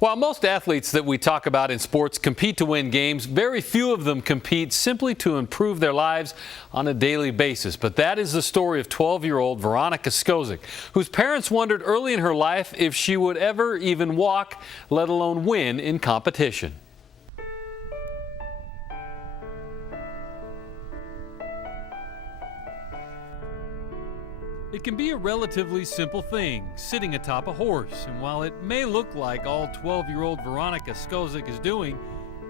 While most athletes that we talk about in sports compete to win games, very few of them compete simply to improve their lives on a daily basis. But that is the story of 12-year-old Veronica Skozik, whose parents wondered early in her life if she would ever even walk, let alone win in competition. It can be a relatively simple thing, sitting atop a horse, and while it may look like all 12-year-old Veronica Skozik is doing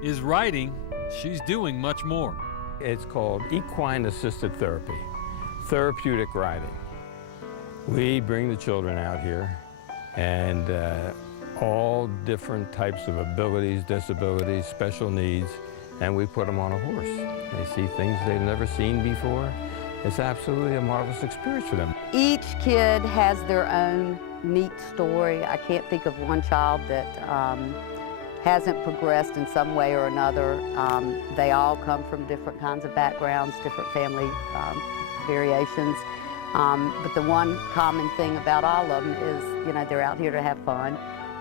is riding, she's doing much more. It's called equine assisted therapy, therapeutic riding. We bring the children out here and all different types of abilities, disabilities, special needs, and we put them on a horse. They see things they've never seen before. It's absolutely a marvelous experience for them. Each kid has their own neat story. I can't think of one child that hasn't progressed in some way or another. They all come from different kinds of backgrounds, different family variations. But the one common thing about all of them is, you know, they're out here to have fun.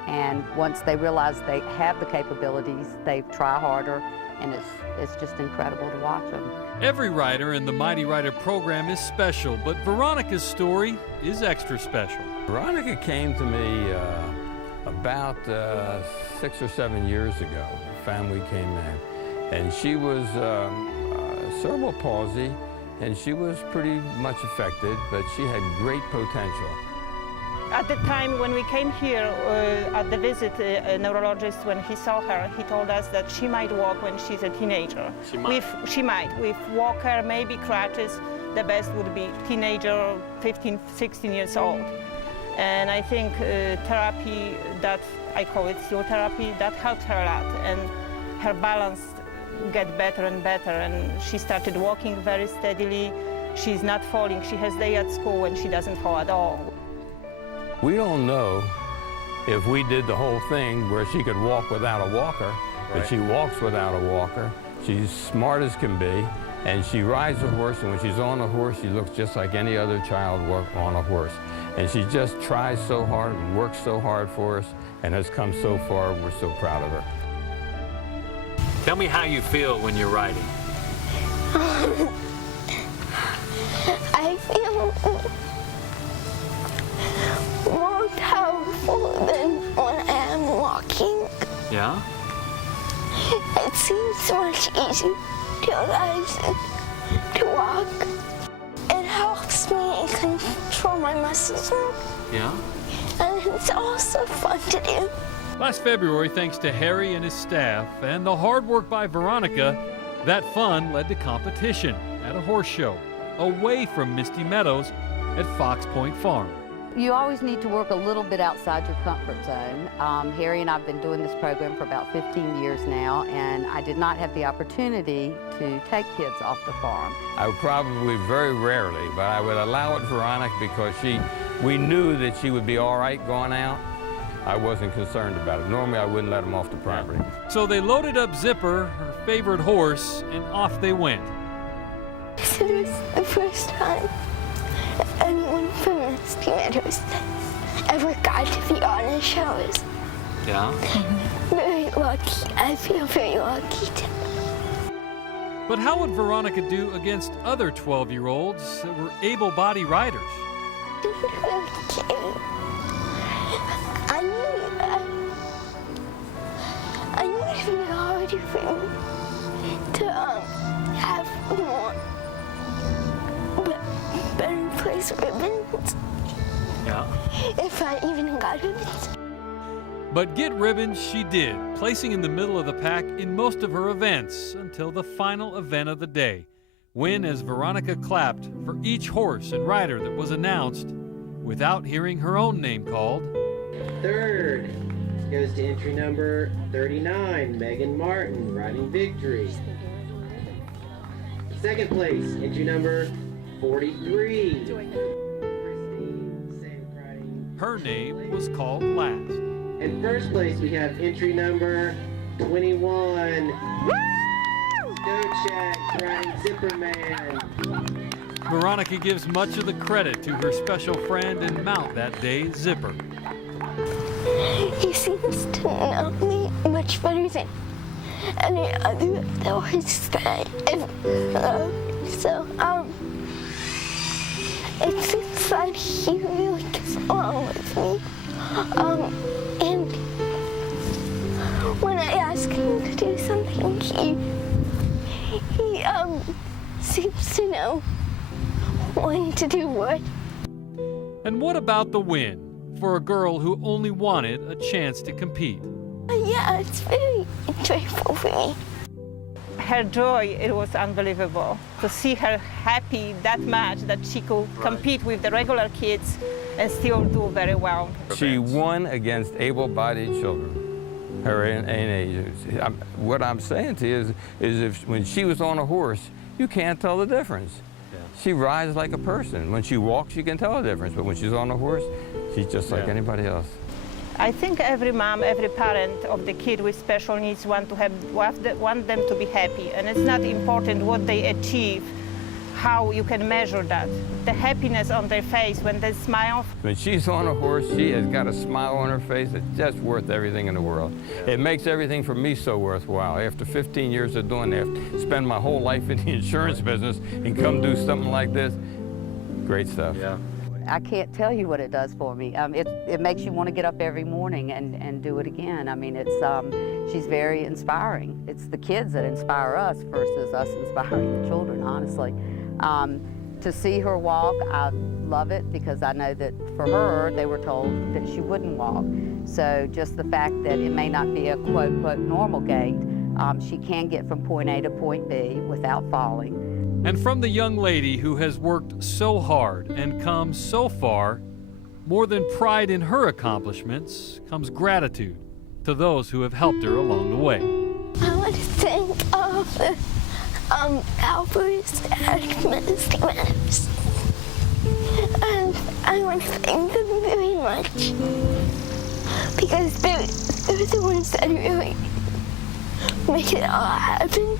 And once they realize they have the capabilities, they try harder, and it's just incredible to watch them. Every rider in the Mighty Rider program is special, but Veronica's story is extra special. Veronica came to me about 6 or 7 years ago. The family came in, and she was cerebral palsy, and she was pretty much affected, but she had great potential. At the time when we came here at the visit, a neurologist, when he saw her, he told us that she might walk when she's a teenager. She might. With walker, maybe crutches, the best would be teenager, 15, 16 years old. And I think therapy, that I call it slow therapy, that helped her a lot. And her balance get better and better. And she started walking very steadily. She's not falling. She has day at school when she doesn't fall at all. We don't know if we did the whole thing where she could walk without a walker, but she walks without a walker. She's smart as can be, and she rides a horse, and when she's on a horse, she looks just like any other child on a horse. And she just tries so hard and works so hard for us and has come so far. We're so proud of her. Tell me how you feel when you're riding. I feel more powerful than when I am walking. Yeah? It seems so much easier to ride than to walk. It helps me control my muscles more. Yeah? And it's also fun to do. Last February, thanks to Harry and his staff and the hard work by Veronica, that fun led to competition at a horse show away from Misty Meadows at Fox Point Farm. You always need to work a little bit outside your comfort zone. Harry and I have been doing this program for about 15 years now, and I did not have the opportunity to take kids off the farm. I would probably very rarely, but I would allow it, Veronica, because we knew that she would be all right going out. I wasn't concerned about it. Normally, I wouldn't let them off the property. So they loaded up Zipper, her favorite horse, and off they went. This is the first time anyone from Misty Meadows ever got to be on the shows. Yeah? Very lucky. I feel very lucky too. But how would Veronica do against other 12-year-olds that were able-bodied riders? I knew it'd be hard for me to have more better place ribbons. Yeah. If I even got ribbons. But get ribbons she did, placing in the middle of the pack in most of her events until the final event of the day, when as Veronica clapped for each horse and rider that was announced without hearing her own name called. Third goes to entry number 39, Megan Martin, riding Victory. Second place, entry number 43. Her name was called last. In first place, we have entry number 21. Dochak, riding Zipperman. Veronica gives much of the credit to her special friend and mount that day, Zipper. He seems to know me much better than any other boys that I've loved. So, it seems like he really gets along with me. And when I ask him to do something, he seems to know when to do what. And what about the win for a girl who only wanted a chance to compete? Yeah, it's very joyful for me. Her joy, it was unbelievable. To see her happy that much that she could compete with the regular kids and still do very well. She won against able-bodied children, her own age. What I'm saying to you is if when she was on a horse, you can't tell the difference. She rides like a person. When she walks, you can tell the difference, but when she's on a horse, she's just like anybody else. I think every mom, every parent of the kid with special needs want them to be happy. And it's not important what they achieve, how you can measure that. The happiness on their face when they smile. When she's on a horse, she has got a smile on her face that's just worth everything in the world. It makes everything for me so worthwhile. After 15 years of doing that, spend my whole life in the insurance business and come do something like this, great stuff. Yeah. I can't tell you what it does for me. It makes you want to get up every morning and do it again. I mean, she's very inspiring. It's the kids that inspire us versus us inspiring the children, honestly. To see her walk, I love it because I know that for her, they were told that she wouldn't walk. So just the fact that it may not be a quote, quote, normal gait, she can get from point A to point B without falling. And from the young lady who has worked so hard and come so far, more than pride in her accomplishments comes gratitude to those who have helped her along the way. I want to thank all the helpers at Ministry Matters. And I want to thank them very much because they're the ones that really make it all happen.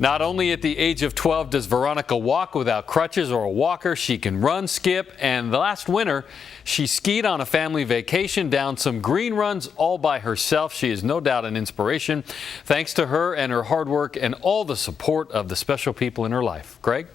Not only at the age of 12 does Veronica walk without crutches or a walker, she can run, skip, and last winter she skied on a family vacation down some green runs all by herself. She is no doubt an inspiration, thanks to her and her hard work and all the support of the special people in her life. Greg?